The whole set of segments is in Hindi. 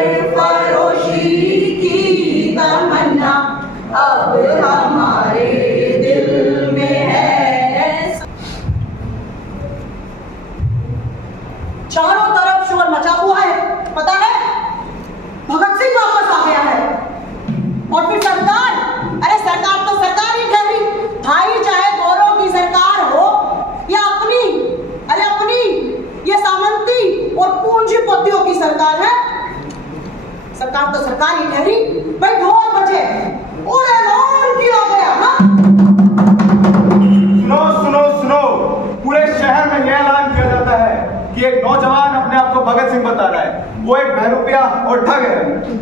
सरफरोशी की तमन्ना अब हमारे दिल में है। चारों तरफ शोर मचा हुआ है, पता है भगत सिंह वापस आ गया है। और फिर सरकार, अरे सरकार तो सरकार ही ठहरी भाई, चाहे गौरव की सरकार हो या अपनी, अरे अपनी ये सामंती और पूंजीपतियों की सरकार है। सरकार तो सरकार ही ठहरी भाई। ढोल बजे और ऐलान किया गया ना। सुनो सुनो सुनो, पूरे शहर में यह ऐलान किया जाता है कि एक नौजवान अपने आप को भगत सिंह बता रहा है, वो एक बहरूपिया और ठग है।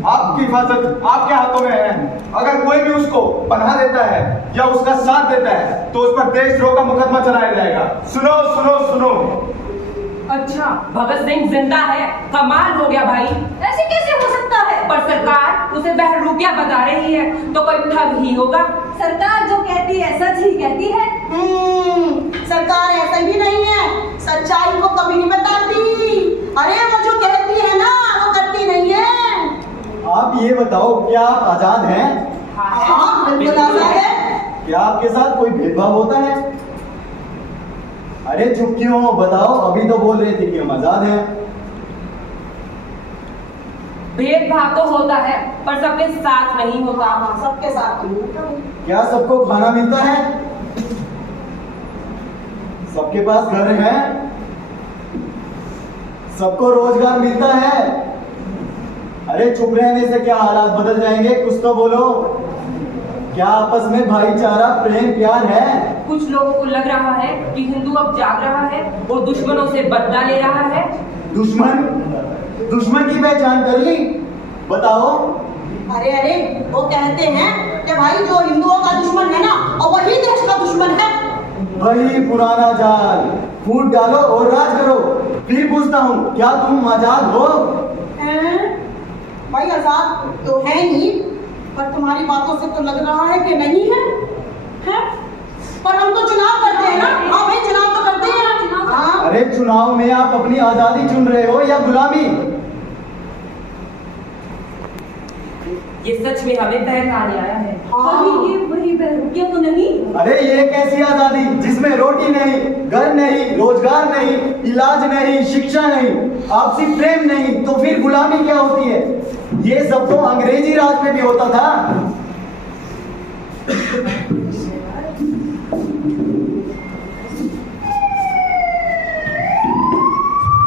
आपकी हिफाजत आपके हाथों में है। अगर कोई भी उसको पनाह देता है या उसका साथ देता है तो उस पर देशद्रोह का मुकदमा चलाया जाएगा। सुनो सुनो सुनो। अच्छा, भगत सिंह जिंदा है, कमाल हो गया भाई। ऐसे कैसे हो सकता है? पर सरकार उसे बहरूपिया बता रही है तो कोई ठग ही होगा। सरकार जो कहती है सच ही कहती है। सरकार ऐसा ही नहीं है, सच्चाई को कभी नहीं बताती। अरे वो जो कहती है ना वो करती नहीं है। आप ये बताओ, क्या आप आजाद हैं? हाँ बिल्कुल आजाद है। क्या आपके साथ कोई भेदभाव होता है? अरे चुप क्यों हो, बताओ। अभी तो बोल रहे थे कि हम आजाद हैं। भेदभाव तो होता है पर सबके साथ नहीं होता। हाँ सबके साथ नहीं होता। क्या सबको खाना मिलता है? सबके पास घर है? सबको रोजगार मिलता है? अरे चुप रहने से क्या हालात बदल जाएंगे, कुछ तो बोलो। क्या आपस में भाईचारा प्रेम प्यार है? कुछ लोगों को लग रहा है कि हिंदू अब जाग रहा है, वो दुश्मनों से बदला ले रहा है। दुश्मन? दुश्मन की पहचान कर ली? बताओ। अरे अरे वो कहते हैं कि भाई जो हिंदुओं का दुश्मन है ना और वही देश का दुश्मन है। वही पुराना जाल, फूट डालो और राज करो। फिर पूछता हूँ, क्या तुम आजाद हो? भाई आजाद तो है नहीं, पर तुम्हारी बातों से तो लग रहा है कि नहीं है, है? पर हम तो चुनाव करते हैं ना। हाँ भाई चुनाव तो करते हैं। हाँ। अरे चुनाव में आप अपनी आजादी चुन रहे हो या गुलामी? ये सच में हमें बहकाने आया है। हाँ। ये वही बहरूपिया तो नहीं? अरे ये कैसी आजादी जिसमें रोटी नहीं, घर नहीं, रोजगार नहीं, इलाज नहीं, शिक्षा नहीं, आपसी प्रेम नहीं, तो फिर गुलामी क्या होती है? ये सब तो अंग्रेजी राज में भी होता था।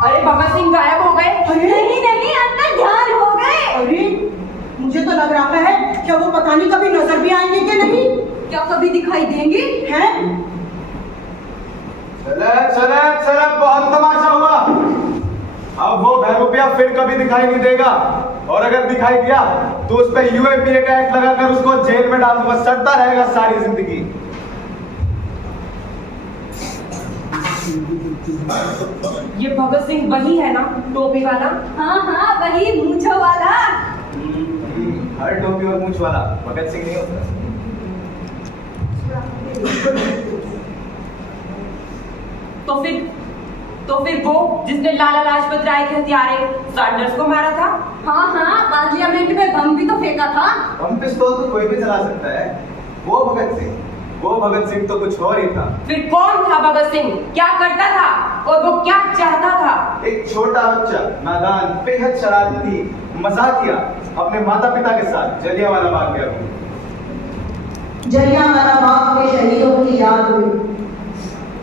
अरे भगत सिंह गायब हो गए। नहीं नहीं अंदर ध्यान हो गए। अरे मुझे तो लग रहा है कि वो पता नहीं कभी नजर भी आएंगे कि नहीं। क्या कभी दिखाई देंगे? हैं? चले चले चले, बहुत तमाशा हुआ। अब वो बहरूपिया फिर कभी दिखाई नहीं देगा, और अगर दिखाई दिया तो उस पर यूएपीए का एक्ट लगाकर उसको जेल में डाल दूंगा, सड़ता रहेगा सारी जिंदगी। ये भगत सिंह वही है ना, टोपी वाला? हाँ हाँ वही मूंछों वाला। हर टोपी और मूंछ वाला भगत सिंह नहीं होता। तो फिर वो जिसने लाला लाजपत राय के हत्यारे सैंडर्स को मारा था? हाँ हाँ पार्लियामेंट में बम भी तो फेंका था। बम पिस्तौल तो कोई भी चला सकता है। वो भगत सिंह तो कुछ और ही था। फिर कौन था भगत सिंह? क्या करता था और वो क्या चाहता था? एक छोटा बच्चा, नादान, बेहद शरारती, मजाकिया, अपने माता पिता के साथ जलियांवाला बाग गया। जलियांवाला बाग के शहीदों की याद में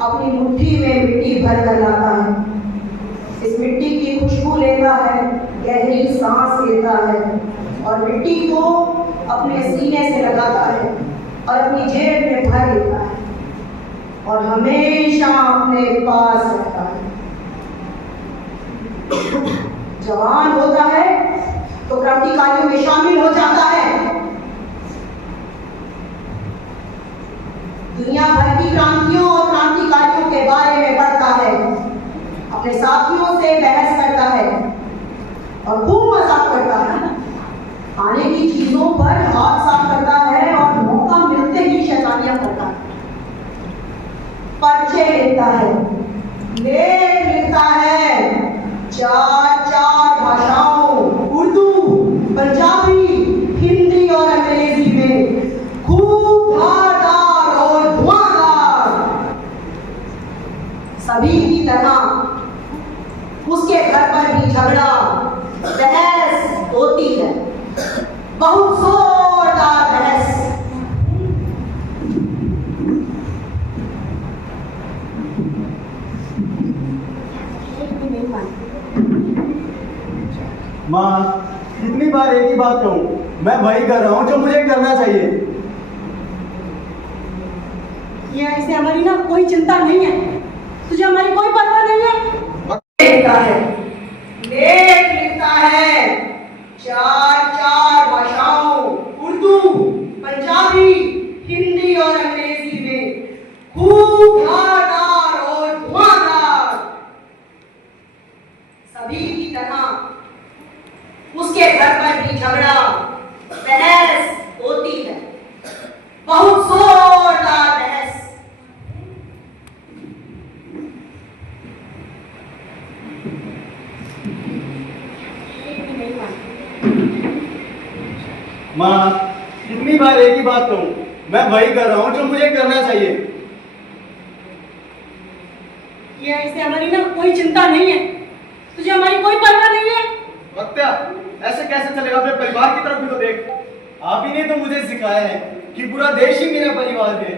अपनी मुट्ठी में मिट्टी भर कर लाता है। इस मिट्टी की खुशबू लेता है, गहरी सांस लेता है और मिट्टी को अपने सीने से लगाता है और अपनी जेब में भर लेता है और हमेशा अपने पास रखता है। जवान होता है तो क्रांतिकारियों में शामिल हो जाता है। दुनिया भर की क्रांतियों और क्रांतिकारियों के बारे में पढ़ता है, अपने साथियों से बहस करता है और खूब मजाक करता है। खाने की चीजों पर हाथ साफ करता है और मौका मिलते ही शैतानियां करता है। पर्चे लिखता है, लेख लिखता है, चार भाषाओं, उर्दू, सभी की तरह उसके घर पर भी झगड़ा बहस होती है, बहुत जोरदार बहस। माँ, कितनी बार एक ही बात कहूँ, मैं वही कर रहा हूँ जो मुझे करना चाहिए। ये ऐसे हमारी ना कोई चिंता नहीं है, तुझे हमारी कोई परवाह नहीं है। लिखता है, लेख लिखता है, 4 भाषाओं उर्दू, पंजाबी, हिंदी और अंग्रेजी में, खूब धारदार और धुआंधार। सभी की तरह उसके घर पर भी झगड़ा बहस होती है, बहुत जोरदार बहस। माँ, कितनी बार एक ही बात कहूँ, मैं वही कर रहा हूँ जो मुझे करना चाहिए। ये ऐसे हमारी ना कोई चिंता नहीं है, तुझे हमारी कोई परवाह नहीं है। भक्त्या, ऐसे कैसे चलेगा? अपने परिवार की तरफ भी तो देख। आप ही ने तो मुझे सिखाया है कि पूरा देश ही मेरा परिवार है।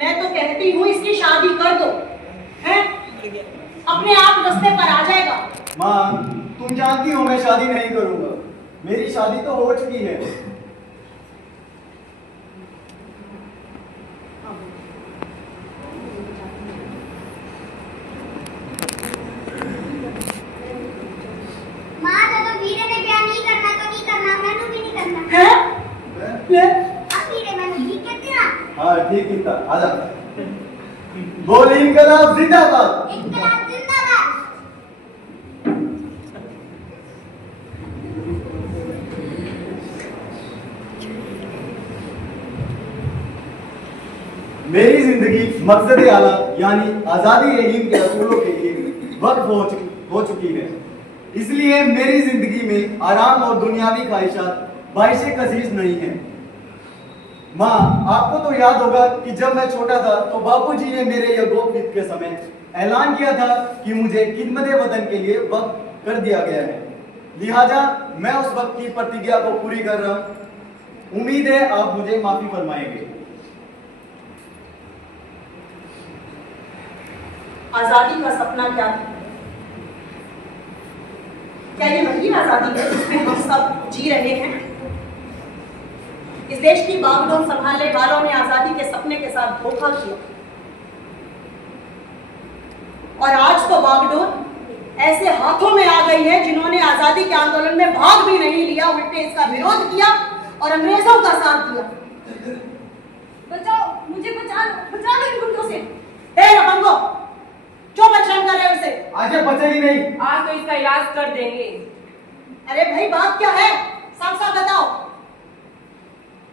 मैं तो कहती हूँ इसकी शादी कर दो, हैं? अपने आप रास्ते पर आ जाएगा। माँ, तुम जानती हो मैं शादी नहीं करूंगा, मेरी शादी तो हो चुकी है। माँ, तो वीरे ने ब्याह नहीं करना तो नहीं करना, मैंने भी नहीं करना। हैं? ले अब वीरे मैंने ठीक कहती ना। हाँ ठीक ही था, आजा। बोल इनकलाब जिंदाबाद। इनकलाब जिंदाबाद। मेरी जिंदगी मकसद आला यानी आजादी रहीम के असूलों के लिए वक्फ हो चुकी है। इसलिए मेरी जिंदगी में आराम और दुनियावी ख्वाहिशात बाइशे कसीस नहीं है। माँ, आपको तो याद होगा कि जब मैं छोटा था तो बापूजी ने मेरे यगोब ईद के समय ऐलान किया था कि मुझे खिदमत वतन के लिए वक्त कर दिया गया है। लिहाजा मैं उस वक्त की प्रतिज्ञा को पूरी कर रहा हूँ। उम्मीद है आप मुझे माफी फरमाएंगे। आजादी का सपना क्या था? क्या ये वही आजादी है जिसमें हम सब जी रहे हैं? इस देश की बागडोर संभालने वालों ने आजादी के सपने के साथ धोखा किया, और आज तो बागडोर ऐसे हाथों में आ गई है जिन्होंने आजादी के आंदोलन में भाग भी नहीं लिया, उल्टे इसका विरोध किया और अंग्रेजों का साथ दिया। बचाओ, मुझे बचा लो इन गुंडों से। ए रबंगो, क्यों परेशान कर रहे हो इसे? आज ये बचेगी नहीं। आज तो इसका इलाज कर देंगे। अरे भाई, बात क्या है? साफ साफ बताओ।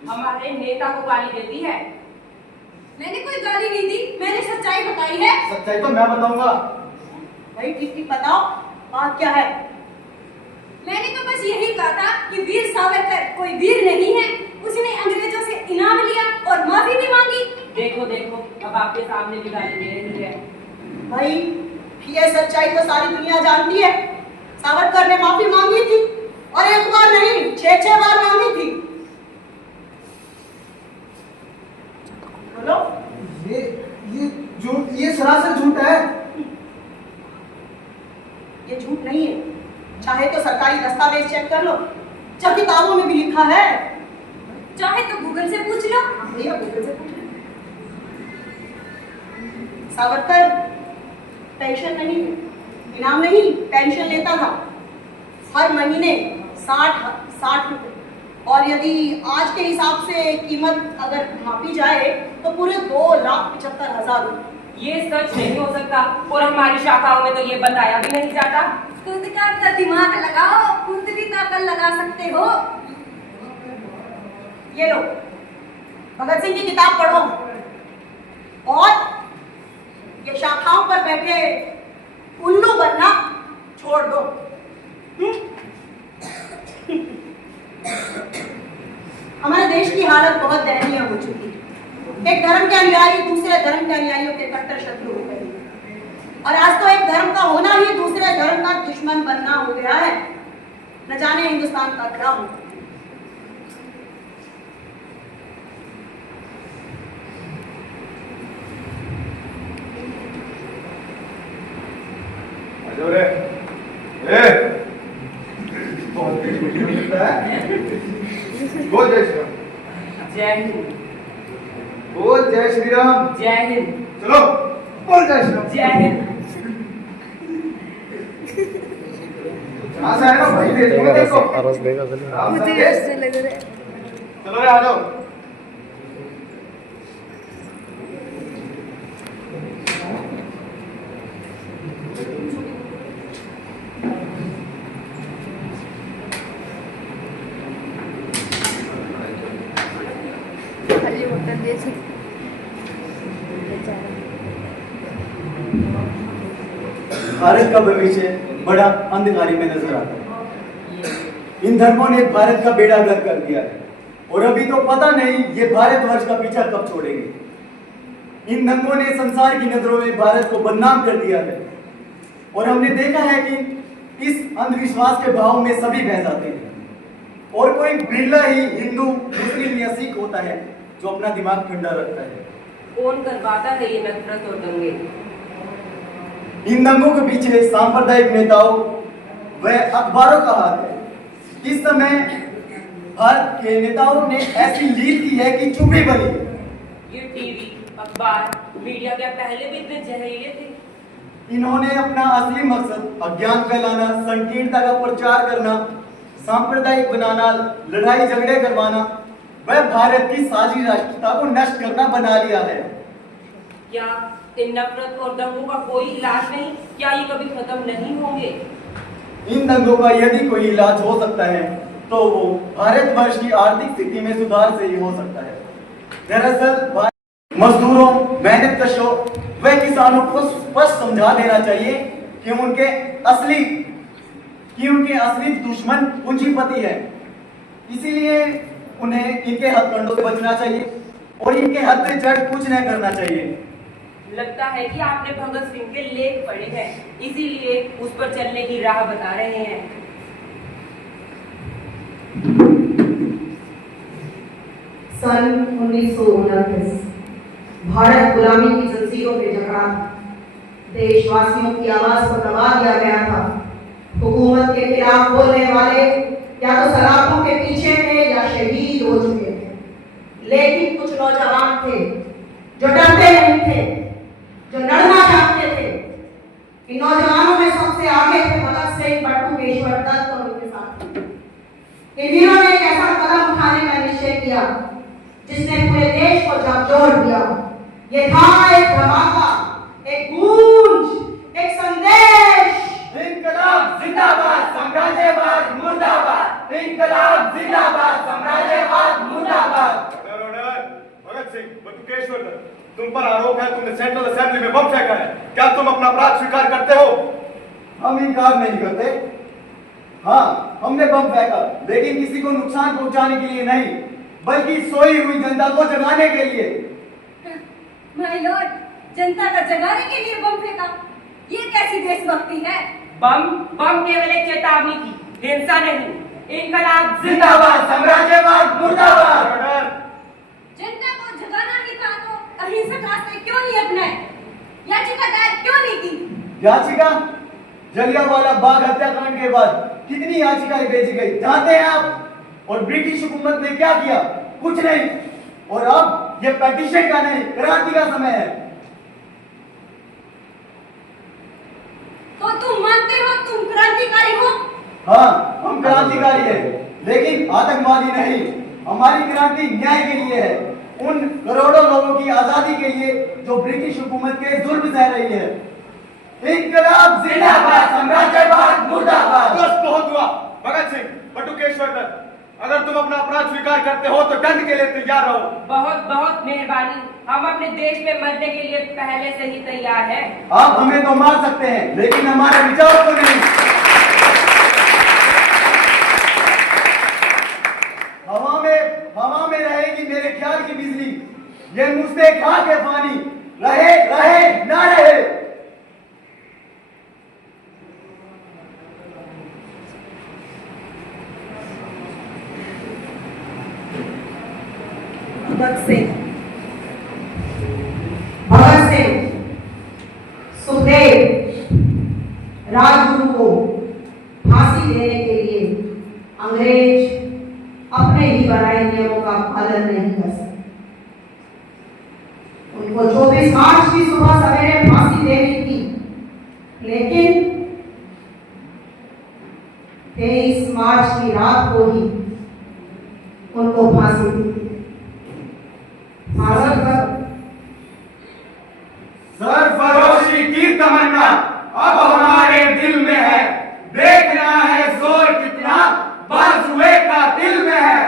हमारे नेता को गाली देती है। मैंने कोई गाली नहीं दी, मैंने सच्चाई बताई है। सच्चाई तो मैं बताऊंगा। भाई ठीक ठीक बताओ, बात क्या है? मैंने तो बस यही कहा था कि वीर सावरकर कोई वीर नहीं है, उसने अंग्रेजों से इनाम लिया और माफी भी मांगी। देखो देखो, अब आपके सामने भी गाली दे रही है। भाई ये सच्चाई तो सारी दुनिया जानती है। सावरकर ने माफी मांगी थी, और एक बार नहीं 6 बार मांगी थी। बोलो। ये झूठ, ये सरासर झूठ है। ये झूठ नहीं है, चाहे तो सरकारी दस्तावेज चेक कर लो, जब किताबों में भी लिखा है। चाहे तो गूगल से पूछ लो। भैया गूगल से पूछ लो। सावरकर पेंशन नहीं, इनाम नहीं, पेंशन लेता था हर महीने 60 रुपए, और यदि आज के हिसाब से कीमत अगर मापी जाए तो पूरे 2,75,000 रुपए। ये सच नहीं हो सकता, और हमारी शाखाओं में तो ये बताया भी नहीं जाता। खुद का अपना दिमाग लगाओ, खुद भी तो अकल लगा सकते हो। ये लो, भगत सिंह की किताब पढ़ो, और ये शाखाओं पर बैठे उल्लू बनना छोड़ दो। हमारे देश की हालत बहुत दयनीय हो चुकी है। एक धर्म के अनुयायी दूसरे दूसरे धर्म के अनुयायियों के कट्टर शत्रु हो गए। और आज तो एक धर्म का होना ही दूसरे धर्म का दुश्मन बनना हो गया है। न जाने हिंदुस्तान का क्या हो। रे बहुत तेज लगता है। बोल जय श्री राम। जय हिंद। बोल जय श्री राम। जय हिंद। चलो बोल जय श्री राम। जय हिंद। जहाँ से आए ना भाई देखो मुझे ऐसे लग रहा है। चलो रे आ जाओ। खाली होटल दे भारत का भविष्य बड़ा अंधकारी में नजर आता है। इन धर्मों ने भारत का बेड़ा गर्क कर दिया है और अभी तो पता नहीं ये भारतवर्ष का पीछा कब छोड़ेंगे। इन धर्मों ने संसार की नजरों में भारत को बदनाम कर दिया है और हमने देखा है कि इस अंधविश्वास के भाव में सभी बह जाते हैं और कोई बिरला ही हिंदू, मुस्लिम या सिख होता है जो अपना दिमाग ठंडा रखता है। कौन करवाता है ये नफरत और दंगे? इन दंगों के पीछे सांप्रदायिक नेताओं व अखबारों का हाथ है। इस समय भारत के नेताओं ने ऐसी लीड की है कि चुप्पी बनी। ये टीवी, अखबार, मीडिया क्या पहले भी इतने जहरीले थे? इन्होंने अपना असली मकसद अज्ञान फैलाना, संकीर्णता का प्रचार करना, सांप्रदायिक बनाना, लड़ाई झगड़े करवाना वह भारत की साझी राष्ट्रता को नष्ट करना बना लिया है। क्या इन नफरत और दंगों का कोई इलाज नहीं? क्या ये कभी खत्म नहीं होंगे? इन दंगों का यदि कोई इलाज हो सकता है तो वो भारतवर्ष की आर्थिक स्थिति में सुधार से ही हो सकता है। दरअसल मजदूरों, मेहनत कशों व किसानों को स्पष्ट समझा देना चाहिए कि उनके असली दुश्मन पूंजीपति है। इसीलिए उन्हें इनके हथकंडों से बचना चाहिए और इनके हद से जड़ कुछ नहीं करना चाहिए। लगता है कि आपने भगत सिंह के लेख पढ़े हैं, इसीलिए उस पर चलने की राह बता रहे हैं। सन 1929 भारत गुलामी की जंजीरों में जकड़ा, देशवासियों की आवाज को दबा दिया गया था। हुकूमत के खिलाफ बोलने वाले या तो सलाखों के पीछे थे या शहीद हो चुके थे, लेकिन कुछ नौजवान थे जो डरते नहीं थे, जो लड़ना चाहते थे। इन नौजवानों में सबसे आगे थे भगत सिंह, बटुकेश्वर दत्त और उनके साथी। इन वीरों ने एक ऐसा कदम उठाने का निश्चय किया जिसने पूरे देश को झकझोर दिया। ये था एक धमाका, एक गूंज, एक संदेश। इंकलाब जिंदाबाद, साम्राज्यवाद मुर्दाबाद। इंकलाब जिंदाबाद, साम्राज्यवाद मुर्दाबाद। भगत सिंह, बटुकेश्वर दत्त, तुम पर आरोप है तुमने सेंट्रल असेंबली में बम फेंका है। क्या तुम अपना अपराध स्वीकार करते हो? हम इनकार नहीं करते। हाँ, हमने बम फेंका, लेकिन किसी को नुकसान पहुंचाने के लिए नहीं, बल्कि सोई हुई जनता को जगाने के लिए। माय लॉर्ड, जनता का जगाने के लिए बम फेंका? ये कैसी देशभक्ति है? बम केवल एक चेतावनी थी, हिंसा नहीं। इनकलाब जिंदाबाद, साम्राज्यवाद मुर्दाबाद। जनता को जगाना ही था तो अहिंसक रास्ते क्यों नहीं अपनाए? याचिका दायर क्यों नहीं की? याचिका? जलियांवाला बाग हत्याकांड के बाद कितनी याचिकाएं भेजी गई जानते हैं आप? और ब्रिटिश हुकूमत ने क्या किया? कुछ नहीं। और अब ये पेटिशन का नहीं, क्रांति का समय है। तो तुम मानते हो तुम क्रांतिकारी हो? हाँ, हम क्रांतिकारी हैं, लेकिन आतंकवादी नहीं। हमारी क्रांति न्याय के लिए है, उन करोड़ों लोगों की आजादी के लिए जो ब्रिटिश हुकूमत के जुल्म सह रही है। इंकलाब जिंदाबाद, साम्राज्यवाद मुर्दाबाद। बस बहुत हुआ। भगत सिंह, बटुकेश्वर दत्त, अगर तुम अपना अपराध स्वीकार करते हो तो दंड के लिए तैयार रहो। बहुत बहुत मेहरबानी, हम अपने देश में मरने के लिए पहले से ही तैयार हैं। आप हमें तो मार सकते हैं, लेकिन हमारे विचारों को नहीं। हवा में रहेगी मेरे ख्याल की बिजली, ये मुझसे खा के पानी, भगत सिंह, सुखदेव, राजगुरु को फांसी देने के लिए अंग्रेज अपने ही बनाए नियमों का पालन नहीं कर सकते। उनको 24 मार्च की सुबह सवेरे फांसी देनी थी, लेकिन 23 मार्च की रात को ही उनको फांसी दी। भारत पर सरफरोशी की तमन्ना अब हमारे दिल में है, देखना है जोर कितना बाजुए का दिल में है।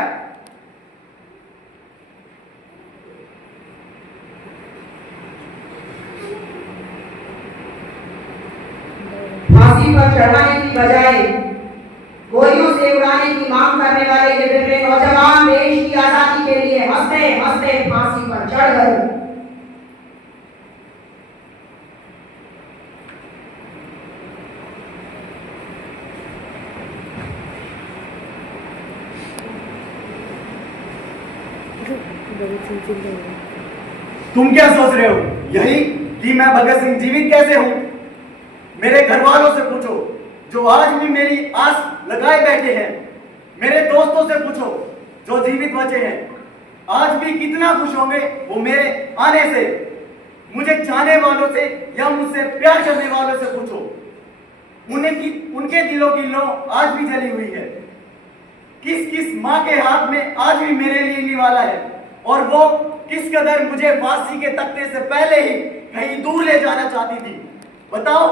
फांसी पर चढ़ाने की बजाय गोलियों से उड़ाने की मांग करने वाले ये बिगड़े नौजवान देश की आजादी के लिए हंसते हंसते फांसी पर चढ़ गए। भगत सिंह जिंदाबाद। तुम क्या सोच रहे हो यही कि मैं भगत सिंह जीवित कैसे हूं? मेरे घर वालों से पूछो जो आज भी मेरी आस लगाए बैठे हैं। मेरे दोस्तों से पूछो जो जीवित बचे हैं। आज भी कितना खुश होंगे वो मेरे आने से। मुझे चाहने वालों से या मुझसे प्यार करने वालों से पूछो, उनके दिलों की लौ आज भी जली हुई है। किस किस माँ के हाथ में आज भी मेरे लिए निवाला है, और वो किस कदर मुझे फांसी के तख्ते से पहले ही कहीं दूर ले जाना चाहती थी। बताओ,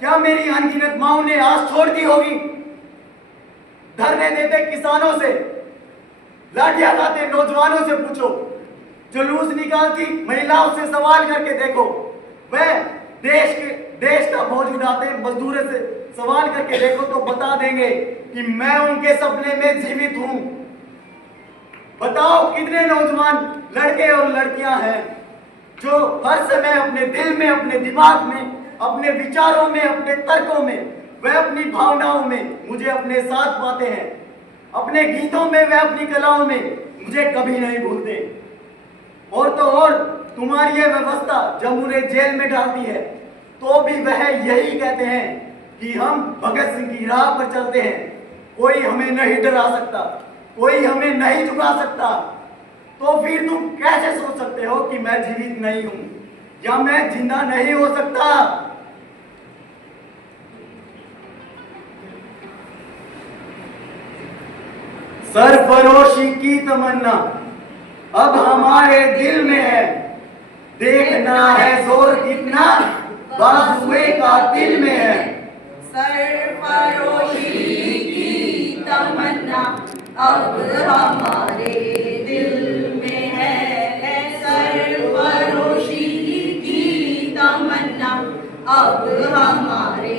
क्या मेरी अनगिनत माओं ने आस छोड़ दी होगी? धरने देते किसानों से, लाठियां खाते नौजवानों से पूछो, जुलूस निकालती महिलाओं से सवाल करके देखो, वह देश का बोझ उठाते मजदूरों से सवाल करके देखो तो बता देंगे कि मैं उनके सपने में जीवित हूं। बताओ, कितने नौजवान लड़के और लड़कियां हैं जो हर समय अपने दिल में, अपने दिमाग में, अपने विचारों में, अपने तर्कों में, वह अपनी भावनाओं में मुझे अपने साथ पाते हैं। अपने गीतों में, वह अपनी कलाओं में मुझे कभी नहीं भूलते। और तो और तुम्हारी यह व्यवस्था जब उन्हें जेल में डालती है तो भी वह यही कहते हैं कि हम भगत सिंह की राह पर चलते हैं। कोई हमें नहीं डरा सकता, कोई हमें नहीं झुका सकता। तो फिर तुम कैसे सोच सकते हो कि मैं जीवित नहीं हूं या मैं जिंदा नहीं हो सकता? सरफरोशी की तमन्ना अब हमारे दिल में है, देखना है जोर कितना बाजुए का दिल में है। सरफरोशी की तमन्ना अब हमारे दिल में है। सरफरोशी की तमन्ना अब हमारे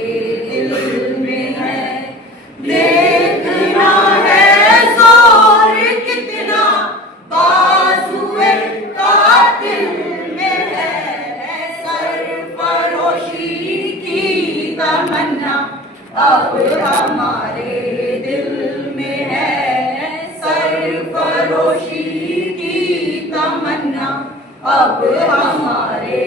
दिल में है। देखना है जोर कितना बाजुए का दिल में है। सरफरोशी की तमन्ना अब हमारे दिल में है। सरफरोशी की तमन्ना अब हमारे